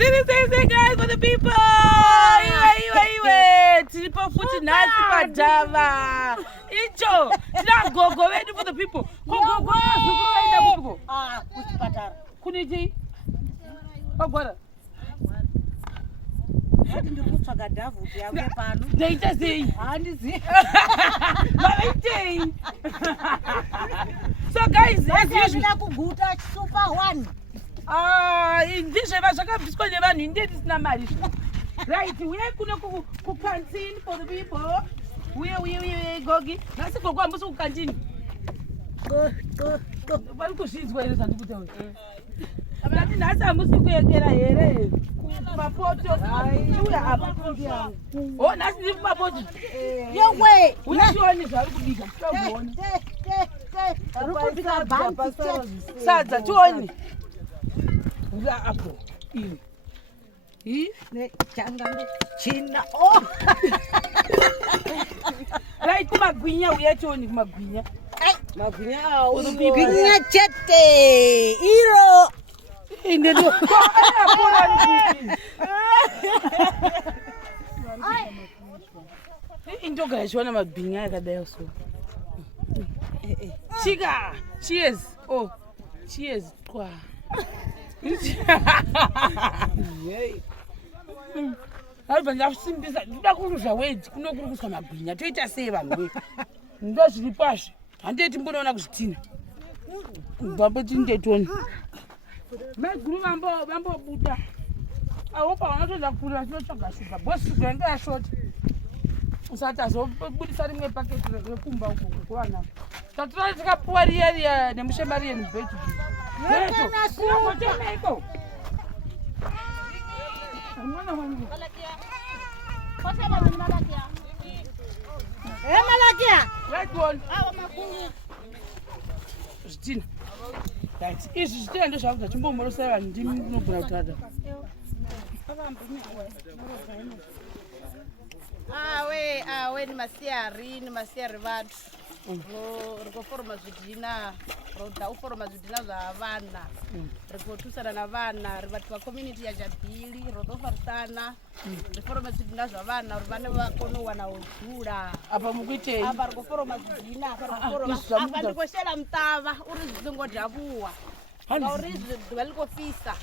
Seriously, guys, for the people. Tipo futi nasi pa Java. Icho. Tina gogo ready for the people. Gogo zukuru ina kuko. Kuchipatara. Kuniji. Pagwara. Hadi ndikutsvaga Davu yauye pano. Daita sei. Handizi. Maitei. So guys, as usual kuguta super one. Ndizve zvakabviswa nevanhu inde tisina mari. Right, we are going to canteen for the people. We gogi. Nasi gogo ambuso ku canteen. Bari kuzvinzwa here zvandikutaura. Abati nasi ambuso kuekera here. Mapoto. Chiuya apa. Oh, nasi ndi mapoto. Yewe. Unashoni zvari kubika. Tobona. Rukubika bambi. Sadza tioni. Ula apo. China. Oh. Right, kumagwinya uyachoni kumagwinya. Magwinya gwinya chete. Iro. Ndio. Intoga yashona magwinya yakadai so. Chika. Cheers. Oh. Cheers. Kwa. Yey. Alba ndasimbisa ndida kuruzha wedzi kunokurukuswa magwinya toita sei vanhu we. Ndo zviri pashi. Handeti mbonaona kuzvitina. Bambo tindetoni. Maguru vambobuda. Awopa vanotoda kurira zvinotsvaga shuga. Bosi gwenga yashoti. Usati azobudisa rimwe paketi rekumba uko kuvana. Tatora tikapuwa riya nemushemari yenu Beitbridge. Neto. Mwana wangu. Malakia. Right one. Zvitina. Right. Izvi zvitina ndo zvakuda chimbomorosa vanhu ndimi munogona kutata. Awe ni masiari vatu. Rikoforoma zvidhina, rodaforoma zvidhina zvavana. Rikotusana navana, rivati community yajabhili, rodofarisana. Riforoma zvidhina zvavana, rivane vakonowana udhura. Apa mukuitei? Apa rikoforoma zvidhina, apa rikoshela mtava, uri zvidhingodhabuwa. Uri zvidhivalikofisa.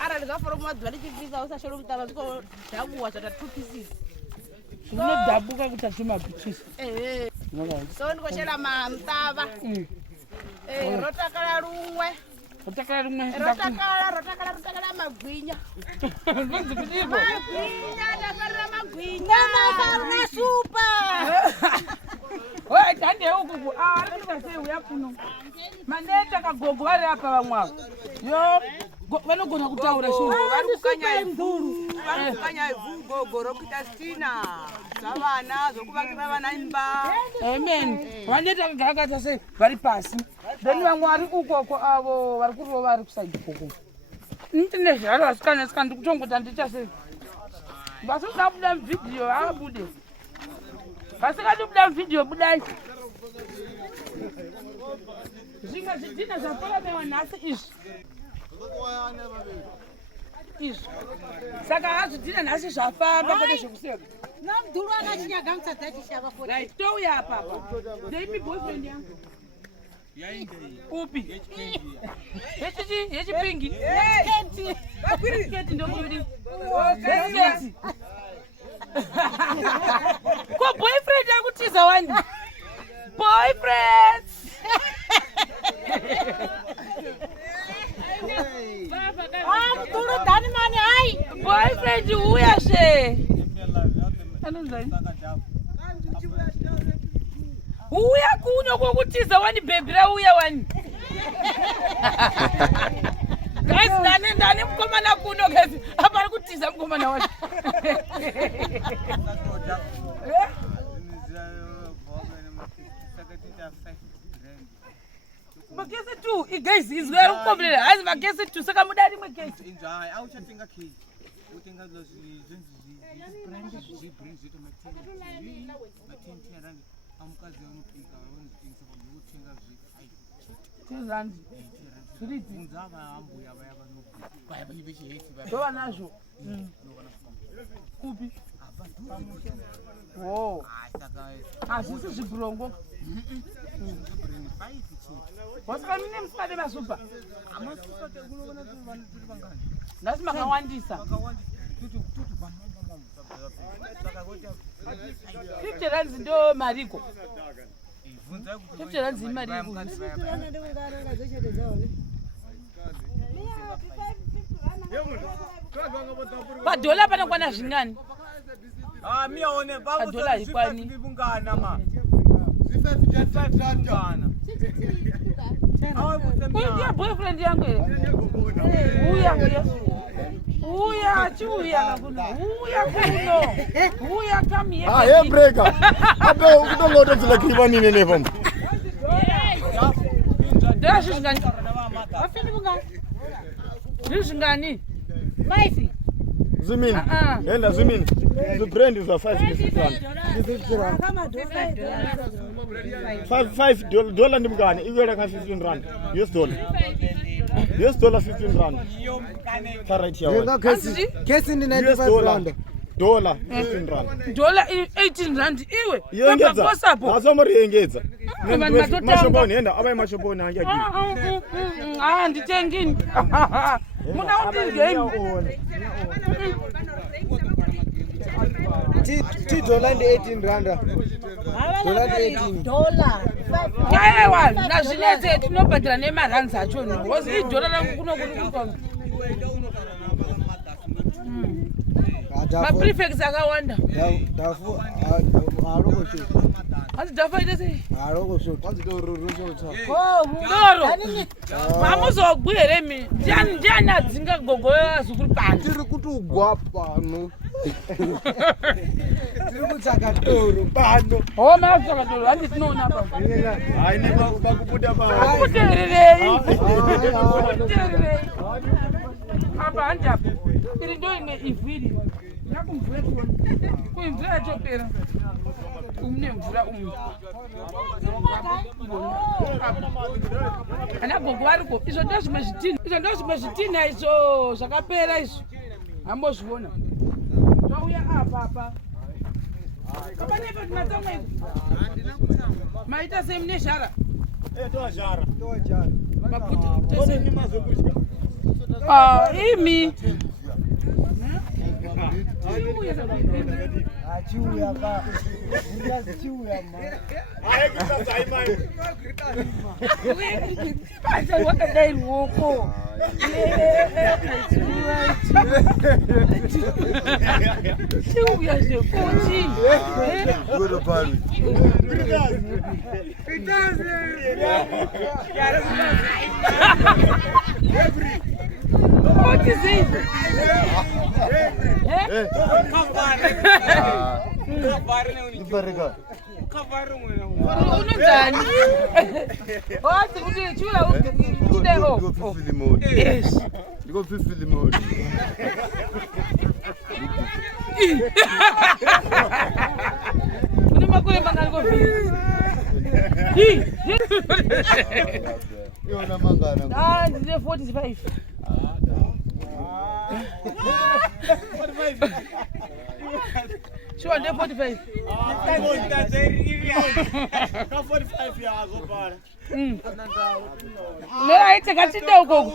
Ara rigaforoma zvidhivalikofisa, usashela mtava, zvidhigodhabuwa zvatatupisizi. Unodabuka kuti atuma bichisi. So ndikoshela mtava. Rotakala rumwe. Rotakala rumwe. Rotakala magwinya. Ngonzi kudiko. Magwinya, takarira magwinya. Mama super. Oi, tande huku. Arikuza sei uya kuno. Maneta kagogo vari apa vamwa. Yo, vanogona kutaura shuri. Vari kukanya ivhu. Vari kukanya ivhu gogo rokuita stina. Zvavana zvokuvakira vana imba. Amen. Vaneta kagakata sei vari pasi. Then vamwe vari ukoko avo vari kurova vari kusaidi koko. Ndine zvaro vasikana ndikutongota ndicha sei. Vasoda kubuda video haabude. Vasikadi kubuda video budai. Zvinga zvidhina zvaparamewa nhasi izvi. Izvi. Saka hazvidhina nhasi zvafamba kwete zvekuseka. Namdhuru akachinyagamutsa dzachishava foti. Right, touya apapa. Ndeipi boyfriend yangu. Upi? Yechipingi. Sketi ndokuri. Sketi. Ko boyfriend yakuti kutiza wani boyfriends. Mdhuru dhani mani hai. Boyfriend uya she. Anonzani? Uya kuno kokutiza wani baby ra uya wani. Guys, ndani mkomana kuno guys. Hapari kutiza mkomana wani. Magese tu, guys, is very complicated. As magese tu, saka mudari magese. Enjoy. I wish I think a key. We think of those reasons. She brings it to my team. My team and I'm going to think I want things about you. Think of it. Toa nazo. Kupi. Oh. Sisi zibrongo. Wasika mine msipade masupa. Amasupa ke kunobona vanhu tiri vangani. Lazima kawandisa. 50 rands ndo mariko. 50 rands mariko. Padola pana kwana zvingani? Mia one Padola ikwani. Vibungana ma. Uya boyfriend yangu ere. Uya. Uya chiuya kuno. Uya kuno. Uya come here. Ah, hey breaker. Abe ukudongoto tsela kriva nini nevom. Dashi zvingani? Afini mungani? Zvingani? 5. Zimini. Enda zimini. The brand is a 5 $5 ndimngani ikwela ka 15 rand. US dollar 15 rand. Right here. Yenga kesi ndi 95 rand. Dollar 15 rand. Dollar 18 rand iwe. Yengedza. Asomari yengedza. Mashoboni enda abaye mashoboni anje ati. Nditengini. Muna uti game. $18 rand. Ewa, nazvineze tinobhadhira nemarands acho because idollar rangu kuno kuno. Maprefects akawanda. Dafu aroko sho. Asi dafu ite sei? Aroko sho. Kwanzi to rurusho cha. Oh, mudoro. Mamuzogwere mi. Ndiani adzinga gogo yazukuri pano. Tiri kuti ugwapa no. Tiri kutsaka toro pano. Oh, matsaka toro handi tinoona pa. Hayi bakubuda ba. Kutererei. Apa handi apa. Iri ndo imwe ivhiri. Nakumvura tuona. Kuimvura yatopera. Umne mvura umu. Ana gogo variko. Izvo ndo zvimwe zvitinha izvo zvakapera izvo. Hambozviona. Zvauya apa. Kabane pa matamwe. Maita sei mune zhara? Toa zhara. Makuti. Tose ni mazokudya. Imi. Achiuya ka. Ndiyachiuya ma. Hayi kusazayi manje. Basa wakadai ruoko. Chiuya zvekochi. Goro pari. What is it? Ibarika. Unonzani? Wathi ukuthi chula udeko. Go feel mode. Yes. You go feel mode. Kuni makule mangani ko feel. Yona mangana. Ndine 45. 45. Sure, ndine 45. Ka 45 years opala. No, aiteka tidoko.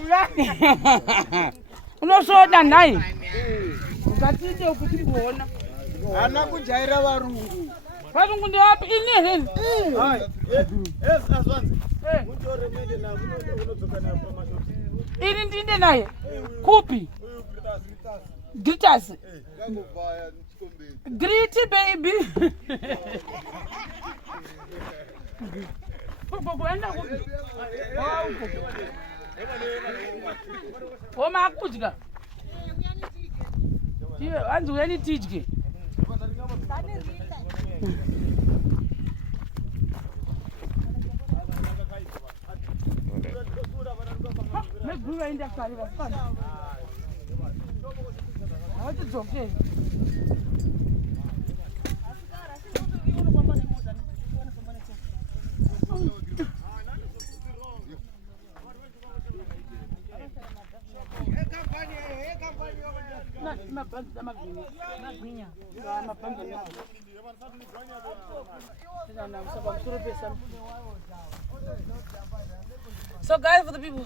Unosvoda naye. Ukatinde kuti mbona. Ana kujaira varungu. Vasungundi wapi? Ini. Hai. Yes, azwanzi. Mutore mende na unodzoka na promotion. Ini ndinde naye. Kupi? Gritas. Ngangobaya nchikombeni. Gritty baby. Gogo enda kupi? Wow. Woma kudya. Ndiye anzi uyani tidye. Megura inda kari bafana. Awati zoke. So guys, for the people,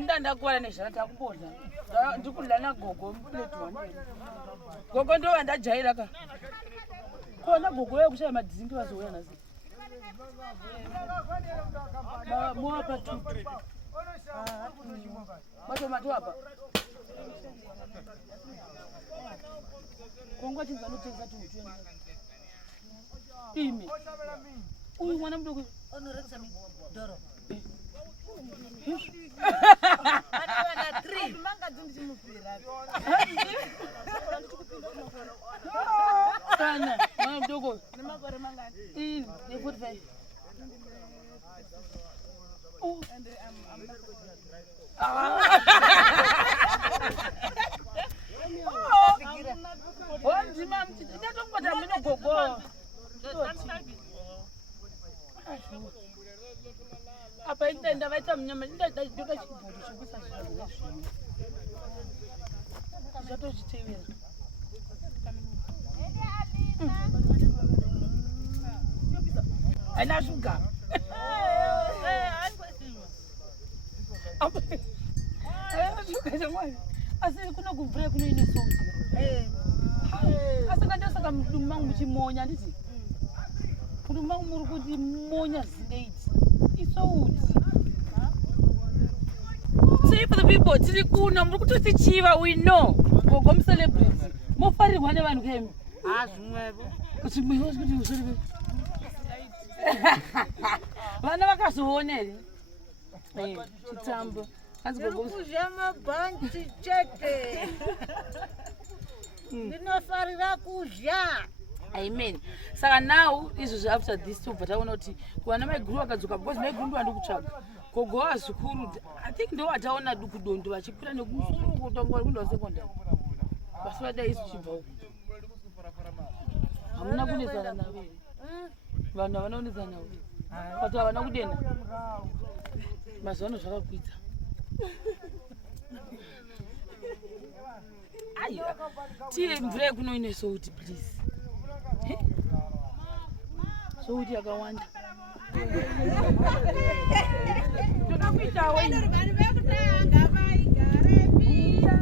ndanda kuwala neshana takuboda. Ndikudla na gogo plate one. Gogo ndo andajaira ka. Kona gogo yekushaya madzingi wazouya nasi. Mwapa tu. Matomato hapa. Kongwa chinza notengesa tu mutweni. Imi. Uyu mwana mdogo Unorekesa midoro. Ana 3. Manga dzimufira. sana. Mwana mdogo. Nemakore mangani? Ini, ni 45. Oh, And I'm not wanzima ndatombota mino gogo. Apa intenda vaita mnyama ndoda chibhudu chikusa zviro. Zvatochitevera. Haina shuga. Shuga jamani. Asi kuno kubvira kuno ine sauti. Asaka ndosaka mudumbu mangu muchimonya nditi. Mudumbu mangu muri kuti monya zindeiti. Isouti. See for the people, tiri kuna muri kutoti chiva we know. Gogo celebrity. Mofarirwa nevanhu kemi. zvimwevo. Kuti mwewo kuti usori. Vana vakazoona here. Chitambo. Kuzha mabhanchi chete. Ndinofarira kuzha. Amen. Saka now izvo after this tobva taona kuti kuwana maiguru akadzoka because maiguru ndo andikutsvaga. Gogo wazukuru I think ndo wataona dukudondo vachipira nekumusoro kutongwa kuenda secondary. Basi vada isu chibva uko. Hamuna kunesana navo here. Vanhu vanonesana navo. Kuti havana kudena. Mazano zvakakuita. Aiwa. Tiye mvura kuno ine sauti please. Sauti yakawanda. Tokakuita wewe. Vanhu vekutanga vaigare pia.